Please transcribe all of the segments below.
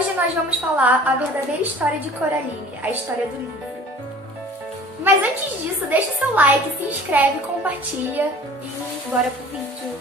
Hoje nós vamos falar a verdadeira história de Coraline, a história do livro. Mas antes disso, deixa o seu like, se inscreve, compartilha e bora pro vídeo.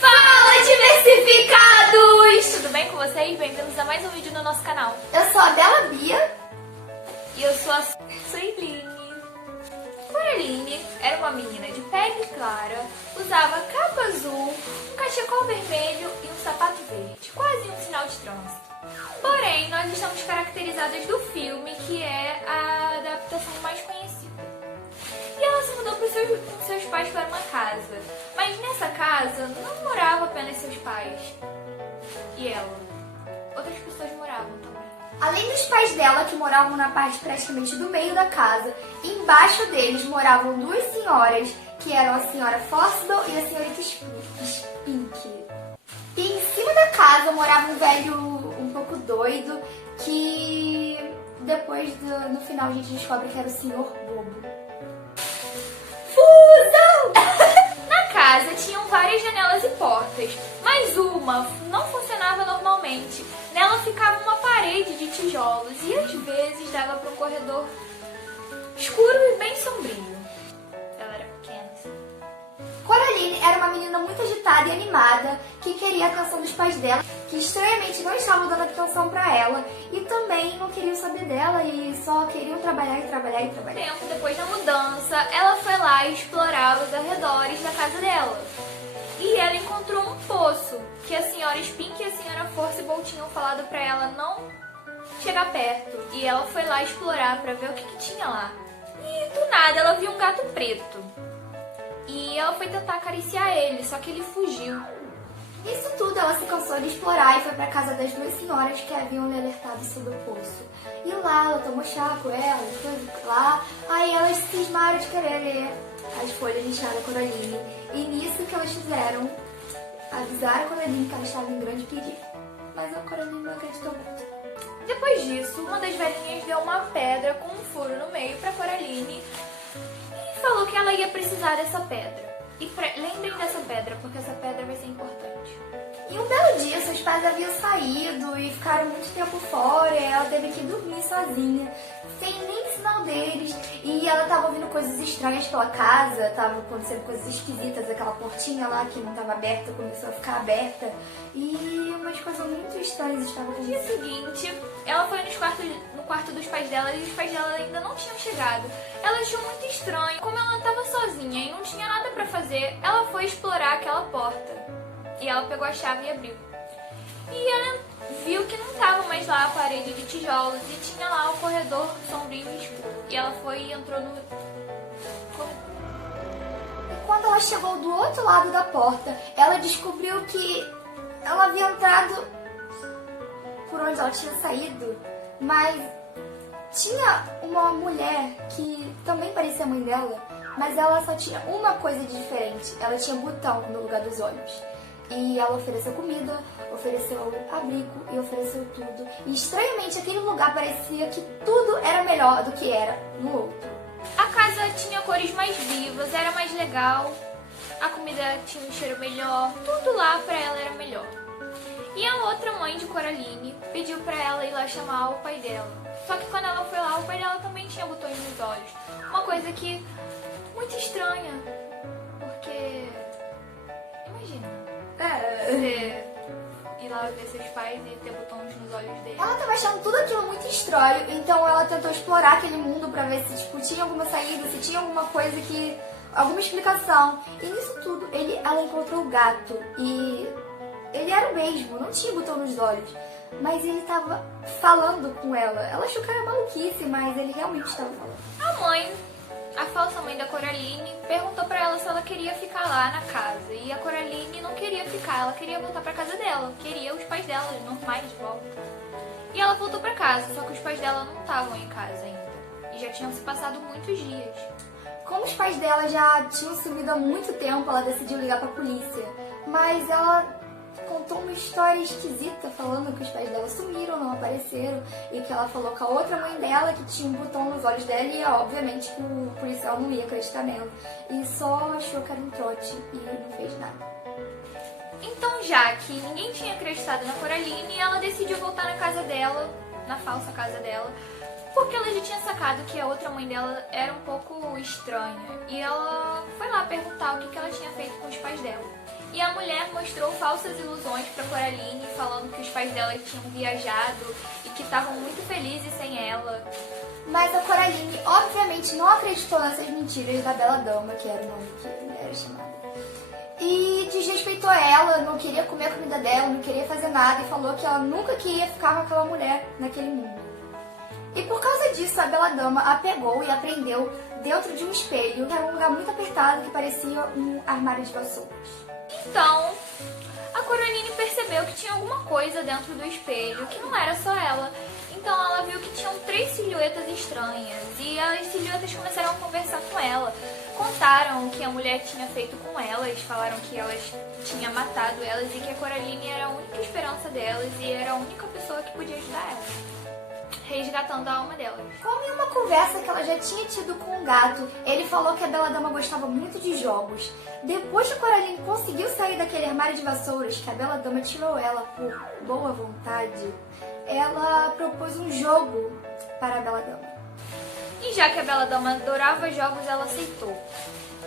Fala, diversificados! Tudo bem com vocês? Bem-vindos a mais um vídeo no nosso canal. Eu sou a Bela Bia. E eu sou a Sueline. Coraline era uma menina de pele clara, usava capa azul, um cachecol vermelho e um sapato verde, quase um sinal de trânsito. Porém, nós estamos caracterizadas do filme, que é a adaptação mais conhecida. E ela se mudou com seus pais para uma casa, mas nessa casa não moravam apenas seus pais e ela. Outras pessoas moravam também. Além dos pais dela, que moravam na parte praticamente do meio da casa, embaixo deles moravam duas senhoras, que eram a senhora Forcible e a senhorita Spink. E em cima da casa morava um velho um pouco doido, que depois no final a gente descobre que era o senhor Bobo. Fusão! Na casa tinham várias janelas e portas, mas uma não funcionava normalmente. Nela ficava uma parede de tijolos e às vezes dava para um corredor escuro e bem sombrio. Ela era pequena. Coraline era uma menina muito agitada e animada, que queria a atenção dos pais dela, que estranhamente não estavam dando atenção pra ela e também não queriam saber dela e só queriam trabalhar e trabalhar e trabalhar. Tempo depois da mudança, ela foi lá explorar os arredores da casa dela. E ela encontrou um poço, que a senhora Spink e a senhora Forcible tinham falado pra ela não chegar perto. E ela foi lá explorar pra ver o que tinha lá. E do nada ela viu um gato preto. E ela foi tentar acariciar ele, só que ele fugiu. Isso tudo ela se cansou de explorar e foi pra casa das duas senhoras que haviam lhe alertado sobre o poço. E lá ela tomou chá com ela e foi lá. Aí elas cismaram de querer ler as folhas de chá da Coraline. E nisso que elas fizeram, avisaram a Coraline que ela estava em grande perigo. Mas a Coraline não acreditou muito. Depois disso, uma das velhinhas deu uma pedra com um furo no meio pra Coraline e falou que ela ia precisar dessa pedra. E lembrem dessa pedra, porque essa pedra vai ser importante. E um belo dia, seus pais haviam saído e ficaram muito tempo fora e ela teve que dormir sozinha, sem nem sinal deles. E ela estava ouvindo coisas estranhas pela casa, estava acontecendo coisas esquisitas, aquela portinha lá que não estava aberta começou a ficar aberta. E umas coisas muito estranhas estavam No dia acontecendo. seguinte, ela foi no quarto dos pais dela e os pais dela ainda não tinham chegado. Ela achou muito estranho, como ela estava sozinha e não tinha nada pra fazer, ela foi explorar aquela porta. E ela pegou a chave e abriu. E ela viu que não estava mais lá a parede de tijolos e tinha lá o corredor sombrio e escuro. E ela foi e entrou no corredor. E quando ela chegou do outro lado da porta, ela descobriu que ela havia entrado por onde ela tinha saído, mas tinha uma mulher que também parecia a mãe dela, mas ela só tinha uma coisa de diferente. Ela tinha botão no lugar dos olhos. E ela ofereceu comida, ofereceu abrigo e ofereceu tudo. E estranhamente aquele lugar parecia que tudo era melhor do que era no outro. A casa tinha cores mais vivas, era mais legal, a comida tinha um cheiro melhor, tudo lá pra ela era melhor. E a outra mãe de Coraline pediu pra ela ir lá chamar o pai dela. Só que quando ela foi lá, o pai dela também tinha botões nos olhos. Uma coisa que muito estranha, porque imagina você ir lá ver seus pais e ter botões nos olhos deles. Ela tava achando tudo aquilo muito estranho, então ela tentou explorar aquele mundo pra ver se tipo, tinha alguma saída, se tinha alguma coisa que... alguma explicação. E nisso tudo, ela encontrou o gato e ele era o mesmo, não tinha botão nos olhos. Mas ele tava falando com ela. Ela achou que era maluquice, mas ele realmente estava falando. A mãe, a falsa mãe da Coraline, perguntou pra ela se ela queria ficar lá na casa. E a Coraline não queria ficar, ela queria voltar pra casa dela. Queria os pais dela, normais, de volta. E ela voltou pra casa, só que os pais dela não estavam em casa ainda. E já tinham se passado muitos dias. Como os pais dela já tinham sumido há muito tempo, ela decidiu ligar pra polícia. Mas ela contou uma história esquisita, falando que os pais dela sumiram, não apareceram, e que ela falou com a outra mãe dela que tinha um botão nos olhos dela, e obviamente que o policial não ia acreditar nela. E só achou que era um trote e não fez nada. já que ninguém tinha acreditado na Coraline, ela decidiu voltar na casa dela, na falsa casa dela, porque ela já tinha sacado que a outra mãe dela era um pouco estranha. E ela foi lá perguntar o que ela tinha feito com os pais dela. E a mulher mostrou falsas ilusões pra Coraline, falando que os pais dela tinham viajado e que estavam muito felizes sem ela. Mas a Coraline, obviamente, não acreditou nessas mentiras da Bela Dama, que era o nome que era chamada. E desrespeitou ela, não queria comer a comida dela, não queria fazer nada e falou que ela nunca queria ficar com aquela mulher naquele mundo. E por causa disso, a Bela Dama a pegou e a prendeu dentro de um espelho, que era um lugar muito apertado que parecia um armário de vassouras. Então, a Coraline percebeu que tinha alguma coisa dentro do espelho, que não era só ela. Então ela viu que tinham 3 silhuetas estranhas e as silhuetas começaram a conversar com ela. Contaram o que a mulher tinha feito com elas, falaram que elas tinha matado elas e que a Coraline era a única esperança delas e era a única pessoa que podia ajudar elas, resgatando a alma delas. Como em uma conversa que ela já tinha tido com o gato, ele falou que a Bela Dama gostava muito de jogos. Depois que a Coraline conseguiu sair daquele armário de vassouras, que a Bela Dama tirou ela por boa vontade, ela propôs um jogo para a Bela Dama. E já que a Bela Dama adorava jogos, ela aceitou.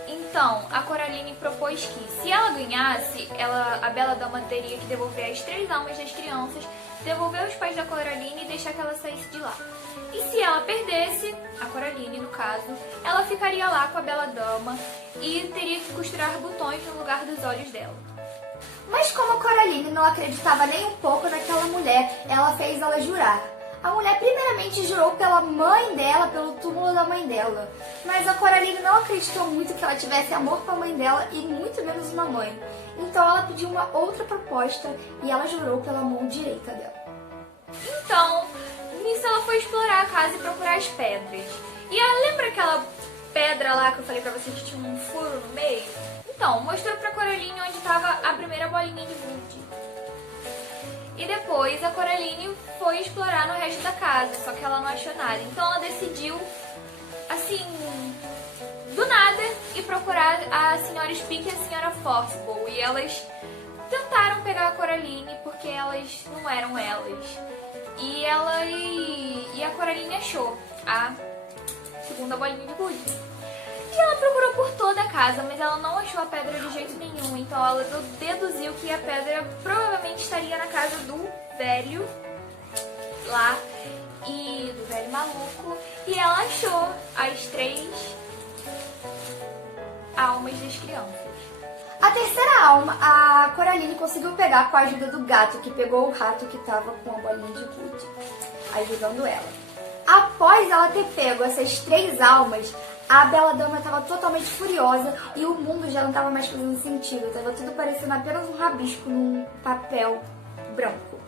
Então, a Coraline propôs que, se ela ganhasse, a Bela Dama teria que devolver as 3 almas das crianças, devolver os pais da Coraline e deixar que ela saísse de lá. E se ela perdesse, a Coraline no caso, ela ficaria lá com a Bela Dama e teria que costurar botões no lugar dos olhos dela. Mas como a Coraline não acreditava nem um pouco naquela mulher, ela fez ela jurar. A mulher primeiramente jurou pela mãe dela, pelo túmulo da mãe dela. Mas a Coraline não acreditou muito que ela tivesse amor pra mãe dela e muito menos uma mãe. Então ela pediu uma outra proposta e ela jurou pela mão direita dela. Então, nisso ela foi explorar a casa e procurar as pedras. E ela lembra aquela pedra lá que eu falei pra vocês que tinha um furo no meio? Então, mostrou pra Coraline onde estava a primeira bolinha de gude. E depois a Coraline foi explorar no resto da casa, só que ela não achou nada. Então ela decidiu, assim, do nada, ir procurar a senhora Speak e a senhora Forcible. E elas tentaram pegar a Coraline porque elas não eram elas. E a Coraline achou a segunda bolinha de gude. E ela procurou por toda a casa, mas ela não achou a pedra de jeito nenhum. Então ela deduziu que a pedra provavelmente estaria na casa do velho lá, e do velho maluco. E ela achou as 3 almas das crianças. A terceira alma, a Coraline conseguiu pegar com a ajuda do gato, que pegou o rato que estava com a bolinha de gude, ajudando ela. Após ela ter pego essas 3 almas, a Bela Dama estava totalmente furiosa e o mundo já não estava mais fazendo sentido. Estava tudo parecendo apenas um rabisco num papel branco.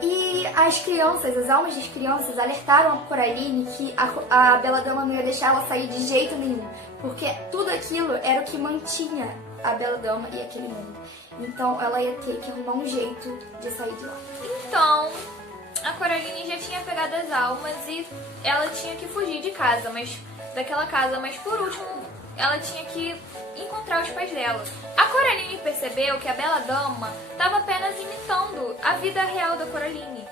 E as crianças, as almas das crianças, alertaram a Coraline que a Bela Dama não ia deixar ela sair de jeito nenhum, porque tudo aquilo era o que mantinha a Bela Dama e aquele mundo. Então ela ia ter que arrumar um jeito de sair de lá. Então, a Coraline já tinha pegado as almas e ela tinha que fugir daquela casa, mas por último ela tinha que encontrar os pais dela. A Coraline percebeu que a Bela Dama estava apenas imitando a vida real da Coraline.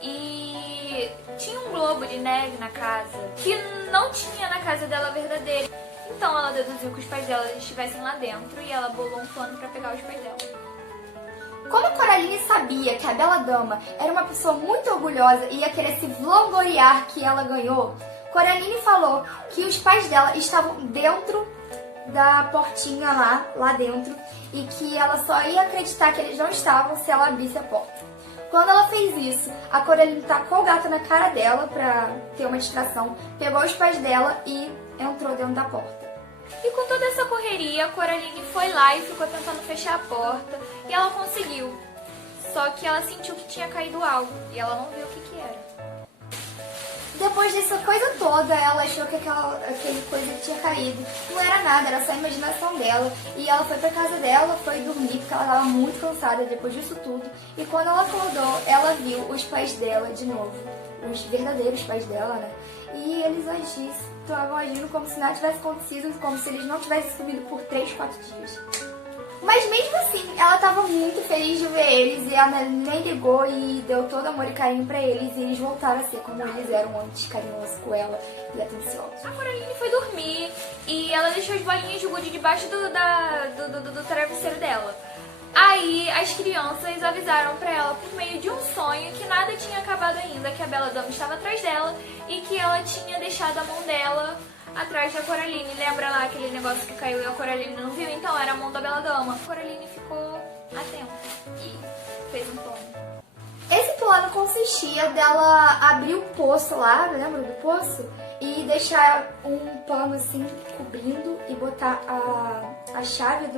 E tinha um globo de neve na casa que não tinha na casa dela verdadeira. Então ela deduziu que os pais dela estivessem lá dentro e ela bolou um plano para pegar os pais dela. Como a Coraline sabia que a Bela Dama era uma pessoa muito orgulhosa e ia querer se vangloriar que ela ganhou, Coraline falou que os pais dela estavam dentro da portinha lá dentro, e que ela só ia acreditar que eles não estavam se ela abrisse a porta. Quando ela fez isso, a Coraline tacou o gato na cara dela pra ter uma distração, pegou os pais dela e entrou dentro da porta. E com toda essa correria, a Coraline foi lá e ficou tentando fechar a porta, e ela conseguiu. Só que ela sentiu que tinha caído algo, e ela não viu o que era. Depois dessa coisa toda, ela achou que aquele coisa que tinha caído não era nada, era só a imaginação dela. E ela foi pra casa dela, foi dormir, porque ela estava muito cansada depois disso tudo. E quando ela acordou, ela viu os pais dela de novo, os verdadeiros pais dela, né? E eles estavam agindo como se nada tivesse acontecido, como se eles não tivessem sumido por 3, 4 dias. Mas mesmo assim, ela tava muito feliz de ver eles e ela nem ligou e deu todo amor e carinho pra eles e eles voltaram a ser como eles eram antes, carinhosos com ela e atenciosos. A Coraline foi dormir e ela deixou as bolinhas de gude debaixo do travesseiro dela. Aí as crianças avisaram pra ela por meio de um sonho que nada tinha acabado ainda, que a Bela Dama estava atrás dela e que ela tinha deixado a mão dela atrás da Coraline. Lembra lá aquele negócio que caiu e a Coraline não viu? Então era a mão da Bela Dama. A Coraline ficou atenta e fez um plano. Esse plano consistia dela abrir o poço lá, lembra do poço? E deixar um pano assim cobrindo e botar a chave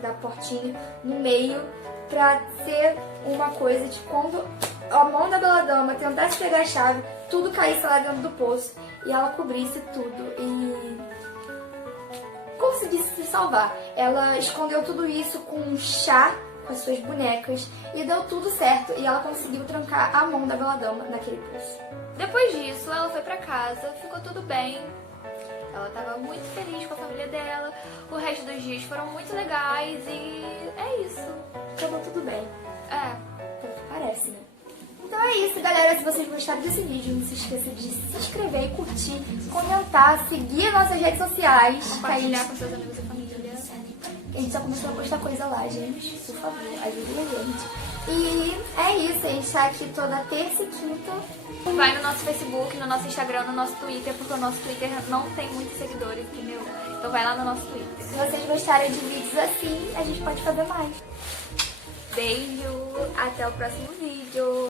da portinha no meio pra ser uma coisa de quando a mão da Bela Dama tentasse pegar a chave, tudo caísse lá dentro do poço e ela cobrisse tudo e conseguisse se salvar. Ela escondeu tudo isso com um chá com as suas bonecas e deu tudo certo e ela conseguiu trancar a mão da Bela Dama naquele poço. Depois disso, ela foi pra casa, ficou tudo bem. Ela tava muito feliz com a família dela. O resto dos dias foram muito legais e é isso. Acabou tudo bem. É. Pelo que parece, né? Então é isso, galera. Se vocês gostaram desse vídeo, não se esqueça de se inscrever e curtir, comentar, seguir nossas redes sociais. Compartilhar com seus amigos e família. A gente já começou a postar coisa lá, gente. Por favor, ajudem a gente. E é isso, a gente tá aqui toda terça e quinta. Vai no nosso Facebook, no nosso Instagram, no nosso Twitter, porque o nosso Twitter não tem muitos seguidores, entendeu? Então vai lá no nosso Twitter. Se vocês gostarem de vídeos assim, a gente pode fazer mais. Beijo, até o próximo vídeo.